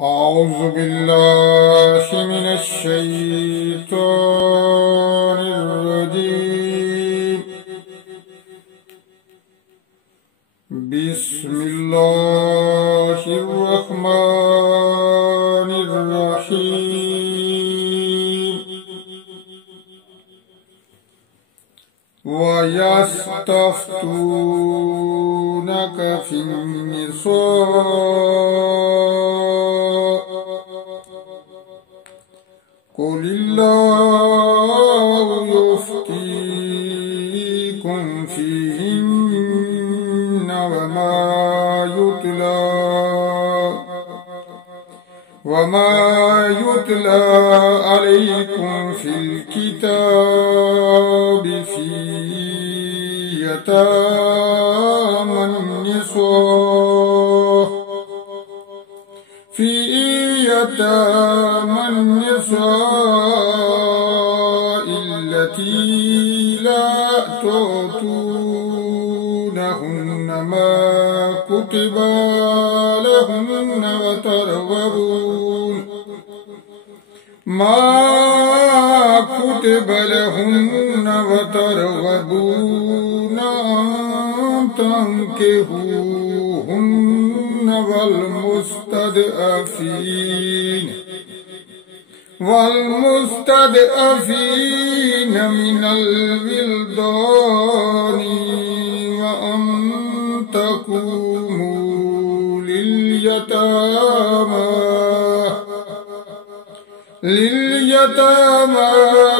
أعوذ بالله من الشيطان الرجيم. بسم الله الرحمن الرحيم. ويستفتونك في النساء قل الله يفتيكم فيهن وما يتلى عليكم في الكتاب في يتامى النساء التي لا تؤتونهن ما كتب لهن وترغبون أن تنكحوهن والمستضعفين من الولدان وأن تقوموا لليتامى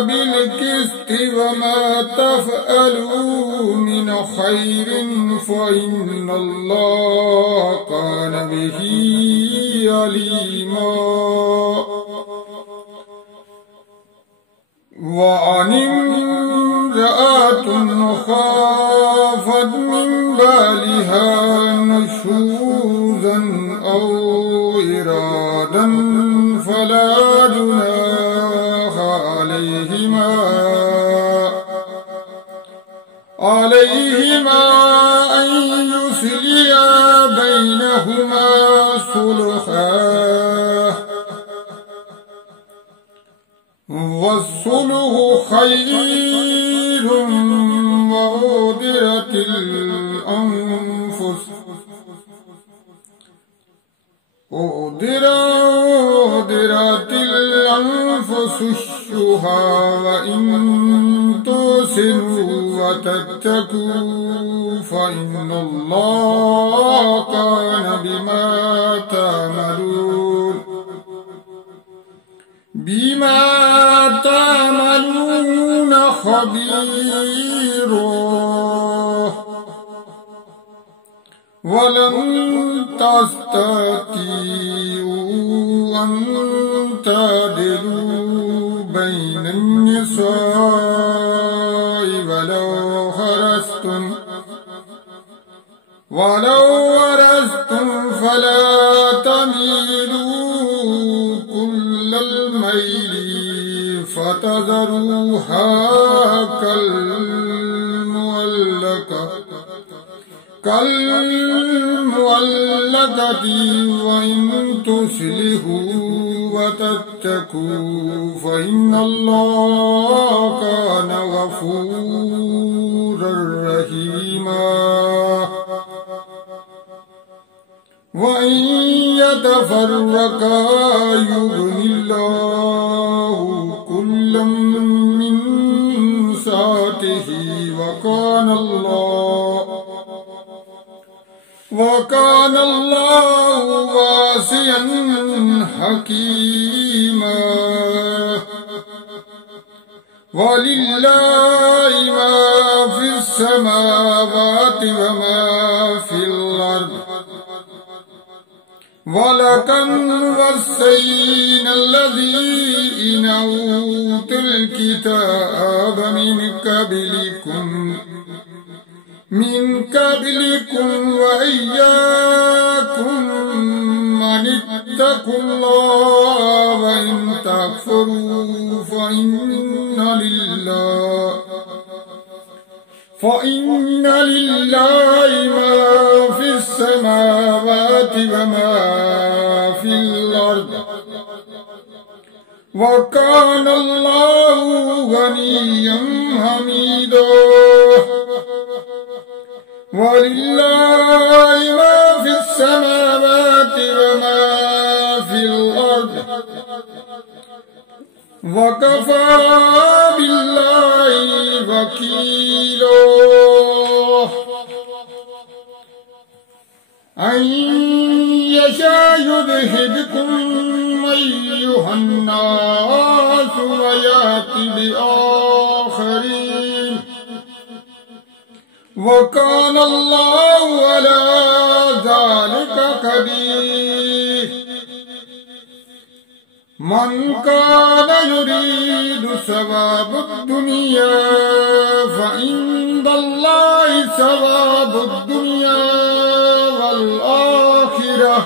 بالقسط وما تفعلوا من خير فإن الله كان به عليما. وعن امرأة خافت من بالها نشوزا أو إرادا فلا جناح عليهما أن يصلحا بينهما صلحا والصلح خير وأحضرت الأنفس الشح وإن تحسنوا وتتقوا فإن الله كان بما تعملون خبيرا. ولن تستطيعوا أن تعدلوا بين النساء ولو حرصتم فلا تميلوا كل الميل فتذروها كالمعلقة وإن تصلحوا وتتقوا فإن الله كان غفورا رحيما. وإن يتفرقا يغن الله كلا من سعته وكان الله واسعا حكيما. ولله ما في السماوات وما في الأرض ولقد وصينا الذين أوتوا الكتاب من قبلكم وإياكم أن اتقوا الله وإن تكفروا فإن لله ما في السماوات وما في الأرض وكان الله غنيا حميدا ولله ما في السماوات وما في الأرض وكفى بالله وكيلا أن يشاء يذهبكم أيها الناس ويأتي بآخرين وكان الله على ذلك قدير من كان يريد ثواب الدنيا فعند الله ثواب الدنيا والآخرة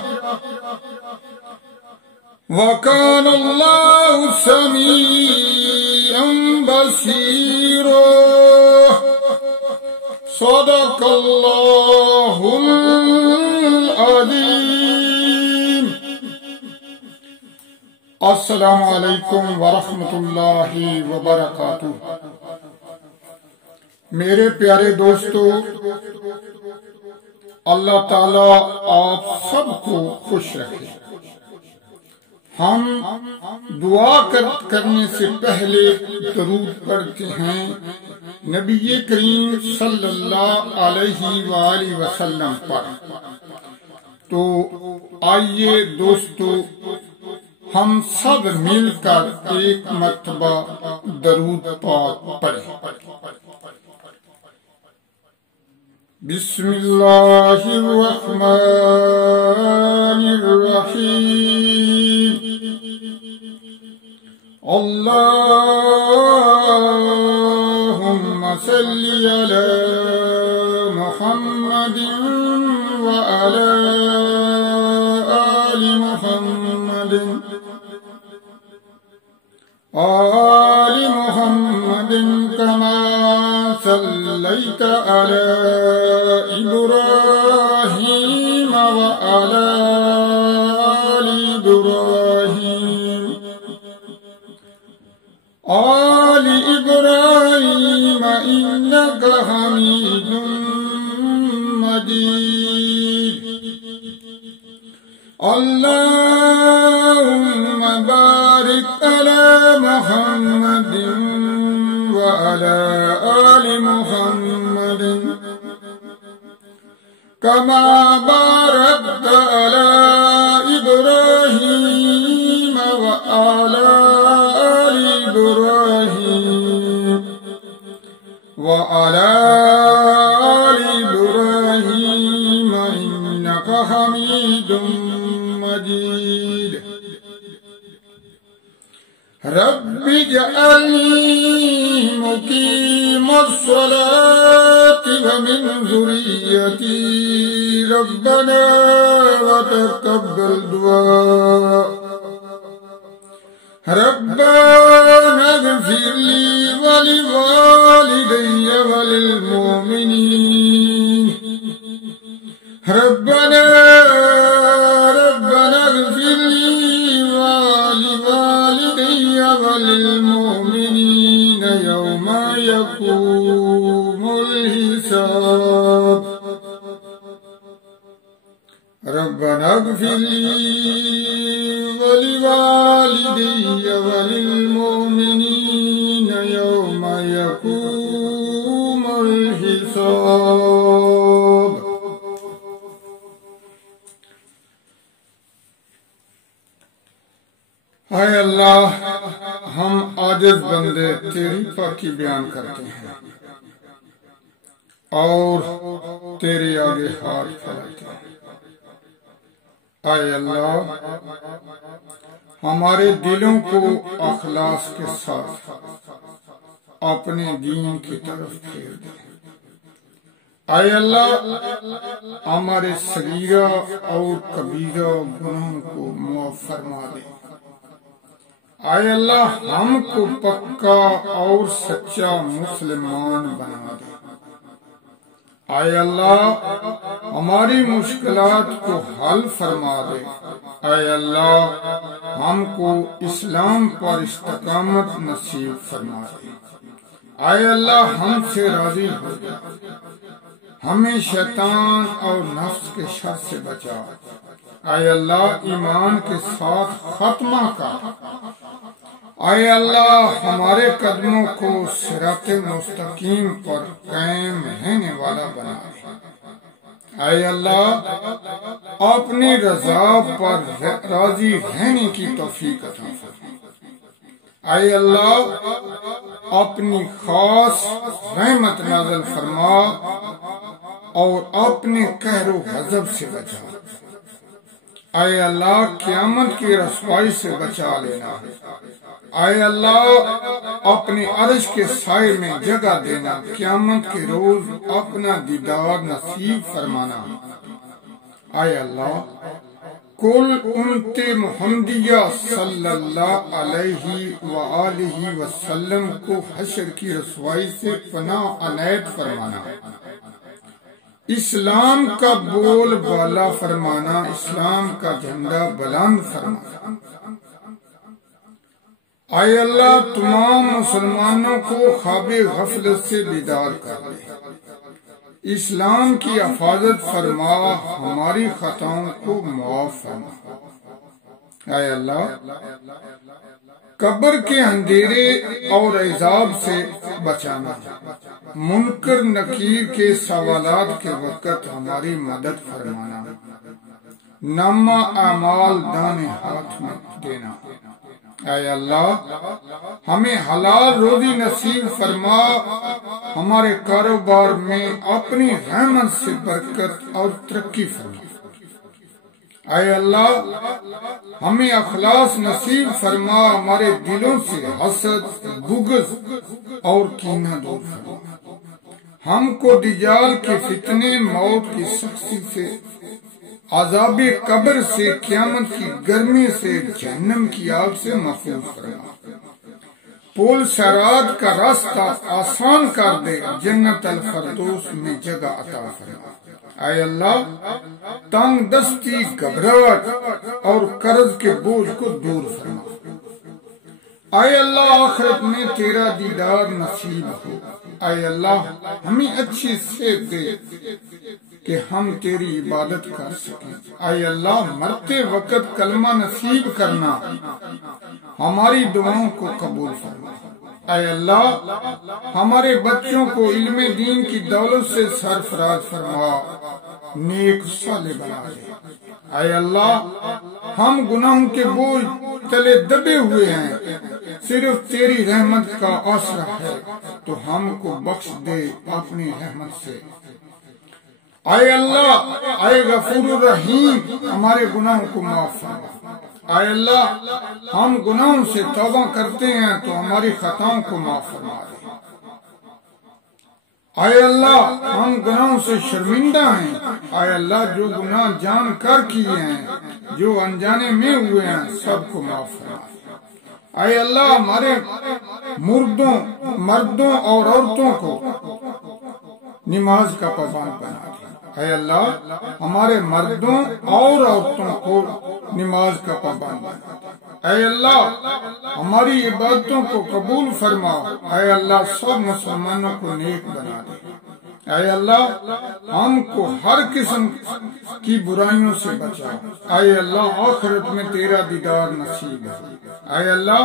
وكان الله سميعا بصيرا صدق الله العظيم. السلام علیکم ورحمۃ اللہ وبرکاتہ. میرے پیارے دوستو، اللہ تعالیٰ آپ سب کو خوش رکھے. ہم دعا کرنے سے پہلے درود پڑھتے ہیں نبی کریم صلی اللہ علیہ وآلہ وسلم پر. تو آئیے دوستو، ہم سب مل کر ایک مرتبہ درود پاک پڑھیں. بسم اللہ الرحمن الرحیم. اللہم صلی علی محمد وعلی آل محمد آل محمد كما صليت على إبراهيم وعلى آل إبراهيم إنك حميد مجيد. اللهم بارك على محمد وعلى آل محمد كما باركت على إبراهيم وعلى آل إبراهيم وعلى آل إبراهيم إنك حميد مجيد. رب اجعلني مقيم الصلاة ومن ذريتي ربنا وتقبل دعاء. ربنا اغفر لي ولوالدي وللمؤمنين. ربنا اغفر لي ولوالدي وللمؤمنين يوم يقوم الحساب. ربنا اغفر لي ولوالدي وللمؤمنين يوم يقوم الحساب. اے اللہ، ہم عاجز بندے تیری پاکی بیان کرتے ہیں اور تیرے آگے ہاتھ پھیلاتے ہیں. اے اللہ، ہمارے دلوں کو اخلاص کے ساتھ اپنے دین کی طرف پھیر دے. اے اللہ، ہمارے صغیرہ اور کبیرہ گناہوں کو معاف فرما دے. اے اللہ، ہم کو پکا اور سچا مسلمان بنا دے. اے اللہ ہماری مشکلات کو حل فرما دے۔ اے اللہ ہم کو اسلام پر استقامت نصیب فرما دے۔ اے اللہ ہم سے راضی ہو جا، ہمیں شیطان اور نفس کے شر سے بچا۔ اے اللہ ایمان کے ساتھ خاتمہ کر۔ اے اللہ ہمارے قدموں کو صراط مستقیم پر قائم رہنے والا بنا دے۔ اے اللہ اپنی رضا پر راضی رہنے کی توفیق عطا فرما۔ اے اللہ اپنی خاص رحمت نازل فرما اور اپنے قہر و غضب سے بچا۔ اے اللہ قیامت کی رسوائی سے بچا لینا۔ اے اللہ اپنے عرش کے سائے میں جگہ دینا، قیامت کے روز اپنا دیدار نصیب فرمانا۔ اے اللہ کل امت محمدیہ صلی اللہ علیہ وآلہ وسلم کو حشر کی رسوائی سے پناہ عنایت فرمانا، اسلام کا بول بالا فرمانا، اسلام کا جھنڈا بلند فرمانا۔ اے اللہ تمام مسلمانوں کو خواب غفلت سے بیدار کر دے، اسلام کی حفاظت فرما، ہماری خطاؤں کو معاف فرما۔ اے اللہ قبر کے اندھیرے اور عذاب سے بچانا، منکر نکیر کے سوالات کے وقت ہماری مدد فرمانا، نامہ اعمال دانے ہاتھ میں دینا۔ اے اللہ ہمیں حلال روزی نصیب فرما، ہمارے کاروبار میں اپنی رحمت سے برکت اور ترقی فرما۔ اے اللہ ہمیں اخلاص نصیب فرما، ہمارے دلوں سے حسد، بغض اور کینہ دور فرما، ہم کو دجال کے فتنے، موت کی سختی سے، عذاب قبر سے، قیامت کی گرمی سے، جہنم کی آگ سے محفوظ فرما، پول صراط کا راستہ آسان کر دے، جنت الفردوس میں جگہ عطا فرما۔ اے اللہ تنگ دستی، گھبراہٹ اور قرض کے بوجھ کو دور فرما۔ اے اللہ آخرت میں تیرا دیدار نصیب ہو۔ اے اللہ ہمیں اچھی صحت دے کہ ہم تیری عبادت کر سکیں۔ اے اللہ مرتے وقت کلمہ نصیب کرنا، ہماری دعاؤں کو قبول فرما۔ اے اللہ ہمارے بچوں کو علم دین کی دولت سے سرفراز فرما، نیک صالح بنا دے۔ اے اللہ ہم گناہوں کے بوجھ تلے دبے ہوئے ہیں، صرف تیری رحمت کا آسرا ہے تو ہم کو بخش دے اپنی رحمت سے۔ اے اللہ اے غفور الرحیم ہمارے گناہوں کو معاف فرما۔ اے اللہ ہم گناہوں سے توبہ کرتے ہیں تو ہماری خطاؤں کو معاف فرما دے۔ اے اللہ ہم گناہوں سے شرمندہ ہیں، اے اللہ جو گناہ جان کر کیے ہیں، جو انجانے میں ہوئے ہیں، سب کو معاف فرما دے۔ اے اللہ ہمارے مردوں اور عورتوں کو نماز کا پابند بنا دے۔ اے اللہ ہمارے مردوں اور عورتوں کو نماز کا پابند بنا دے۔ اے اللہ ہماری عبادتوں کو قبول فرما۔ اے اللہ سب مسلمانوں کو نیک بنا دے۔ اے اللہ ہم کو ہر قسم کی برائیوں سے بچا۔ اے اللہ آخرت میں تیرا دیدار نصیب ہے۔ اے اللہ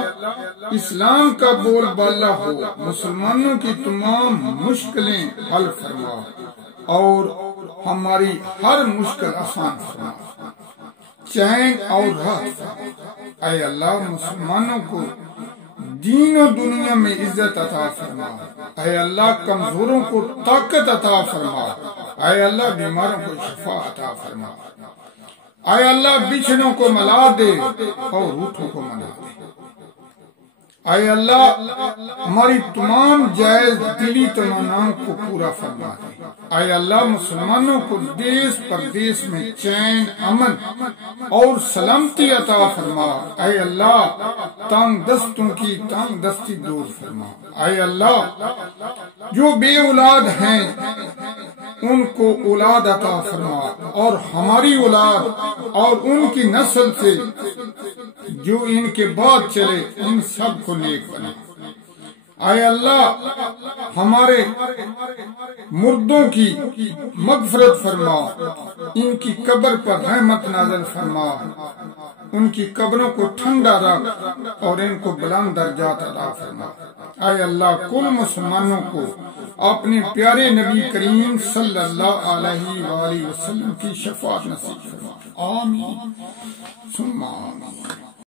اسلام کا بول بالا ہو، مسلمانوں کی تمام مشکلیں حل فرما اور ہماری ہر مشکل آسان فرما، چین اور راحت فرما۔ اے اللہ مسلمانوں کو دین و دنیا میں عزت عطا فرما۔ اے اللہ کمزوروں کو طاقت عطا فرما۔ اے اللہ بیماروں کو شفا عطا فرما۔ اے اللہ بچھڑوں کو ملا دے اور روٹھوں کو منا دے۔ اے اللہ ہماری تمام جائز دلی تمناؤں کو پورا فرما دے۔ اے اللہ مسلمانوں کو دیس پردیس میں چین، امن اور سلامتی عطا فرما۔ اے اللہ تنگ دستوں کی تنگ دستی دور فرما۔ اے اللہ جو بے اولاد ہیں ان کو اولاد عطا فرما، اور ہماری اولاد اور ان کی نسل سے جو ان کے بعد چلے ان سب کو نیک بنا۔ اے اللہ ہمارے مردوں کی مغفرت فرما، ان کی قبر پر رحمت نازل فرما، ان کی قبروں کو ٹھنڈا رکھ اور ان کو بلند درجات عطا فرما۔ اے اللہ کل مسلمانوں کو اپنے پیارے نبی کریم صلی اللہ علیہ وآلہ وسلم کی شفاعت نصیب فرما۔ آمین ثم آمین۔